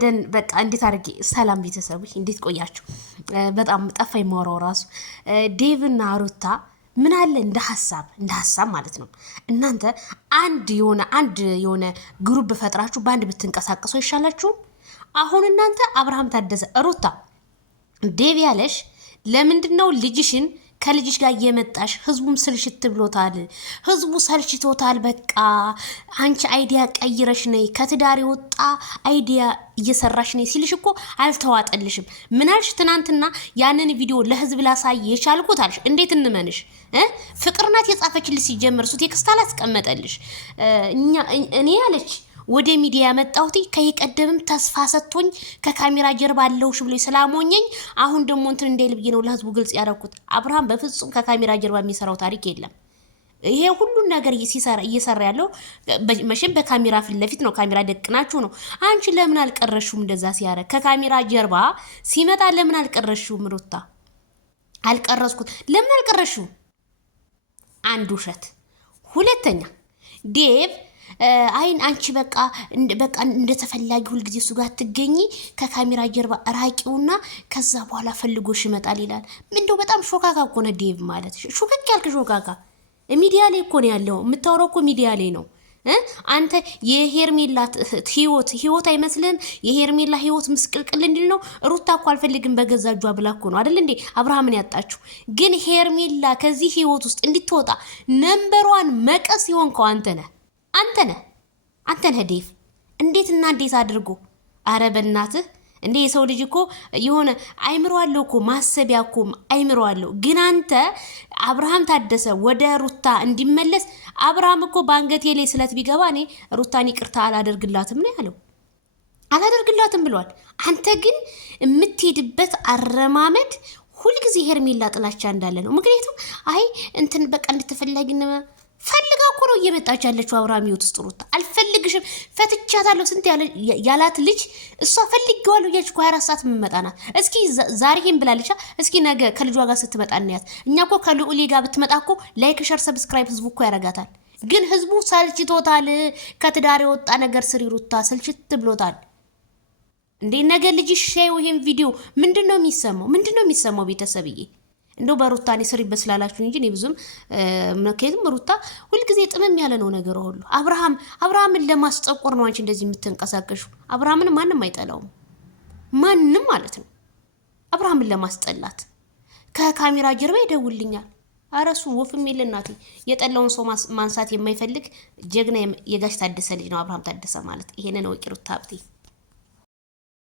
ደን በቃ እንዴት አድርጌ ሰላም ቤተሰቦች እንዴት ቆያችሁ? በጣም ጠፋኝ ማወራው ራሱ ዴቭ እና ሩታ ምን አለ እንደ ሐሳብ ማለት ነው። እናንተ አንድ የሆነ ግሩፕ ፈጥራችሁ በአንድ ብትንቀሳቀሱ ይሻላችሁ። አሁን እናንተ አብርሃም ታደሰ ሩታ ዴቭ ያለሽ ለምንድነው ልጅሽን ከልጅሽ ጋር እየመጣሽ ህዝቡም ስልሽት ብሎታል። ህዝቡ ሰልችቶታል። በቃ አንቺ አይዲያ ቀይረሽ ነይ ከትዳር የወጣ አይዲያ እየሰራሽ ነይ ሲልሽ እኮ አልተዋጠልሽም። ምን አልሽ ትናንትና? ያንን ቪዲዮ ለህዝብ ላሳይ የቻልኩት አልሽ። እንዴት እንመንሽ? ፍቅርናት የጻፈችልሽ ሲጀምር ሱ ቴክስት አላስቀመጠልሽ እኔ ያለች ወደ ሚዲያ ያመጣሁት ከይቀደምም ተስፋ ሰጥቶኝ ከካሜራ ጀርባ አለውሽ ብሎ ሰላሞኘኝ አሁን ደሞ እንትን እንደል ብዬ ነው ለህዝቡ ግልጽ ያደረኩት። አብርሃም በፍጹም ከካሜራ ጀርባ የሚሰራው ታሪክ የለም። ይሄ ሁሉ ነገር እየሰራ ያለው መቼም በካሜራ ፊት ለፊት ነው። ካሜራ ደቅናችሁ ነው። አንቺ ለምን አልቀረሽም? እንደዛ ሲያረግ ከካሜራ ጀርባ ሲመጣ ለምን አልቀረሽም? ሩታ አልቀረስኩት ለምን አልቀረሽም? አንድ ውሸት። ሁለተኛ ዴቭ አይን አንቺ በቃ እንደተፈላጊ ሁሉ ጊዜ እሱ ጋር ትገኚ ከካሜራ ጀርባ ራቂውና ከዛ በኋላ ፈልጎሽ ይመጣል ይላል። ምንድነው? በጣም ሾካካ እኮ ነው ዴቭ ማለት። ሾካካ ያልክ ሾካካ ሚዲያ ላይ እኮ ነው ያለው። የምታወራው እኮ ሚዲያ ላይ ነው። አንተ የሄርሜላ ህይወት አይመስልም? የሄርሜላ ህይወት ምስቅልቅል እንዲል ነው። ሩታ እኮ አልፈልግም በገዛ እጇ ብላ እኮ ነው አይደል እንዴ አብርሃምን ያጣችሁ። ግን ሄርሜላ ከዚህ ህይወት ውስጥ እንድትወጣ ነምበሯን መቀስ ይሆንከው አንተ ነህ ዴቭ። እንዴት አድርጎ? አረ በእናትህ እንዴ የሰው ልጅ እኮ የሆነ አይምሮ አለው እኮ ማሰቢያ እኮ አይምሮ አለው። ግን አንተ አብርሃም ታደሰ ወደ ሩታ እንዲመለስ አብርሃም እኮ ባንገቴ ላይ ስለት ቢገባ እኔ ሩታን ይቅርታ አላደርግላትም ነው ያለው። አላደርግላትም ብሏል። አንተ ግን የምትሄድበት አረማመድ ሁልጊዜ ሄርሜላ ጥላቻ እንዳለ ነው። ምክንያቱም አይ እንትን በቃ እንድትፈላጊና ፈልጋ እኮ ነው እየመጣች ያለችው አብርሃም ህይወት ውስጥ። ሩታ አልፈልግሽም ፈትቻታለሁ ስንት ያላት ልጅ እሷ ፈልጌዋለሁ እያለች እኮ 24 ሰዓት የምመጣናት። እስኪ ዛሬ ይሄን ብላለች። እስኪ ነገ ከልጇ ጋር ስትመጣ እናያት። እኛ እኮ ከልዑሌ ጋር ብትመጣ እኮ ላይክ፣ ሸር፣ ሰብስክራይብ ህዝቡ እኮ ያረጋታል። ግን ህዝቡ ሰልችቶታል። ከትዳር የወጣ ነገር ስሪ ሩታ ሰልችት ብሎታል። እንዴ ነገ ልጅሽ ሻይ ይሄን ቪዲዮ ምንድነው የሚሰማው ቤተሰብዬ? እንደው በሩታኔ ስሪ በስላላችሁ እንጂ እኔ ብዙም ምንከይም ሩታ ሁሉ ጊዜ ጥምም ያለ ነው ነገር ሁሉ። አብርሃምን ለማስጠቆር ነው አንቺ እንደዚህ የምትንቀሳቀሹ። አብርሃምን ማንንም አይጠላውም፣ ማንንም ማለት ነው። አብርሃምን ለማስጠላት ከካሜራ ጀርባ ይደውልኛል። አረሱ ወፍም የለናት። የጠላውን ሰው ማንሳት የማይፈልግ ጀግና የጋሽ ታደሰ ልጅ ነው አብርሃም ታደሰ ማለት። ይሄንን ነው ሩታ ሀብቴ።